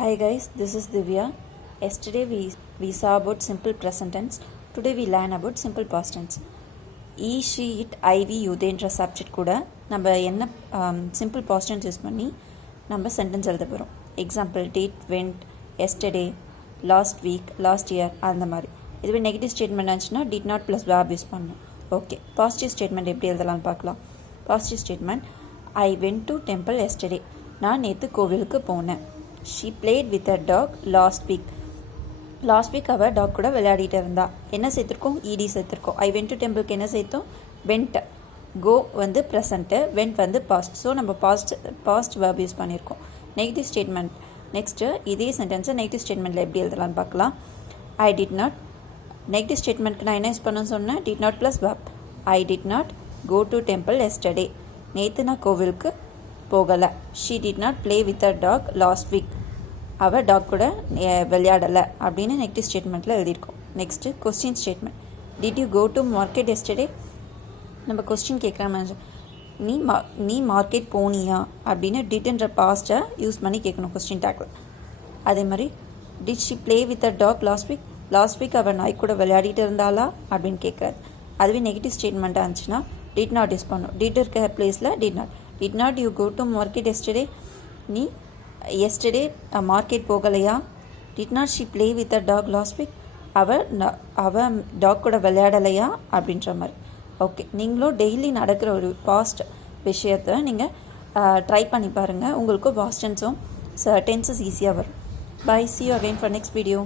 Hi guys, this is Divya. Yesterday we saw about simple present tense. Today we learn about simple past tense. E, she, it, I, we, you என்ற subject கூட நம்ம என்ன simple past tense use பண்ணி நம்ம sentence எழுத போகிறோம். Example that, went, yesterday, last week, last year அந்த மாதிரி. இதுவே நெகட்டிவ் ஸ்டேட்மெண்ட் ஆச்சுன்னா did not plus verb use பண்ணணும். ஓகே, பாசிட்டிவ் ஸ்டேட்மெண்ட் எப்படி எழுதலாம்னு பார்க்கலாம். Positive statement, I went to temple yesterday. நான் நேற்று கோவிலுக்கு போனேன். She played with a dog last week. Last week அவள் டாக் கூட விளையாடிட்டு இருந்தா. என்ன சேர்த்துருக்கோம்? இடி சேர்த்துருக்கோம். ஐ வென்ட் டு டெம்பிளுக்கு என்ன சேர்த்தோம்? வெண்ட். கோ வந்து ப்ரெசண்ட்டு, வெண்ட் வந்து பாஸ்ட். ஸோ நம்ம பாஸ்ட் வேர்ப் யூஸ் பண்ணியிருக்கோம். Negative statement. நெக்ஸ்ட்டு இதே சென்டென்ஸை நெகட்டிவ் ஸ்டேட்மெண்ட்டில் எப்படி எழுதலான்னு பார்க்கலாம். I did not. நெகட்டிவ் ஸ்டேட்மெண்ட்க்கு நான் என்ன யூஸ் பண்ணணும்னு சொன்னேன்? Did not plus verb. I did not go to temple yesterday. நேற்று நான் கோவிலுக்கு போகலை. She did not play with a dog last week. அவள் டாக் கூட விளையாடலை அப்படின்னு நெகட்டிவ் ஸ்டேட்மெண்ட்டில் எழுதியிருக்கோம். Next question statement. Did you go to market yesterday? நம்ம கொஸ்டின் கேட்குற மாதிரி நீ மார்க்கெட் போனியா அப்படின்னு டிட்ன்ற பாஸ்ட்டை யூஸ் பண்ணி கேட்கணும் கொஸ்டின் டேக்கில். அதே மாதிரி did she play with a dog last week? Last week அவள் நாய் கூட விளையாடிட்டு இருந்தாளா அப்படின்னு கேட்குறாரு. அதுவே நெகட்டிவ் ஸ்டேட்மெண்ட்டாக இருந்துச்சுன்னா டிட் நாட் யூஸ் பண்ணணும். டிட் இருக்க பிளேஸில் did not. Did not you go to market yesterday? நீ எஸ்டர்டே மார்க்கெட் போகலையா? Did not she play with a dog last week? அவள் டாக் கூட விளையாடலையா அப்படின்ற மாதிரி. ஓகே, நீங்களும் டெய்லி நடக்கிற ஒரு பாஸ்ட் விஷயத்தை நீங்கள் ட்ரை பண்ணி பாருங்கள். உங்களுக்கு பாஸ்ட் டென்ஸும் டென்சஸ் ஈஸியாக வரும். Bye, see you again for next video.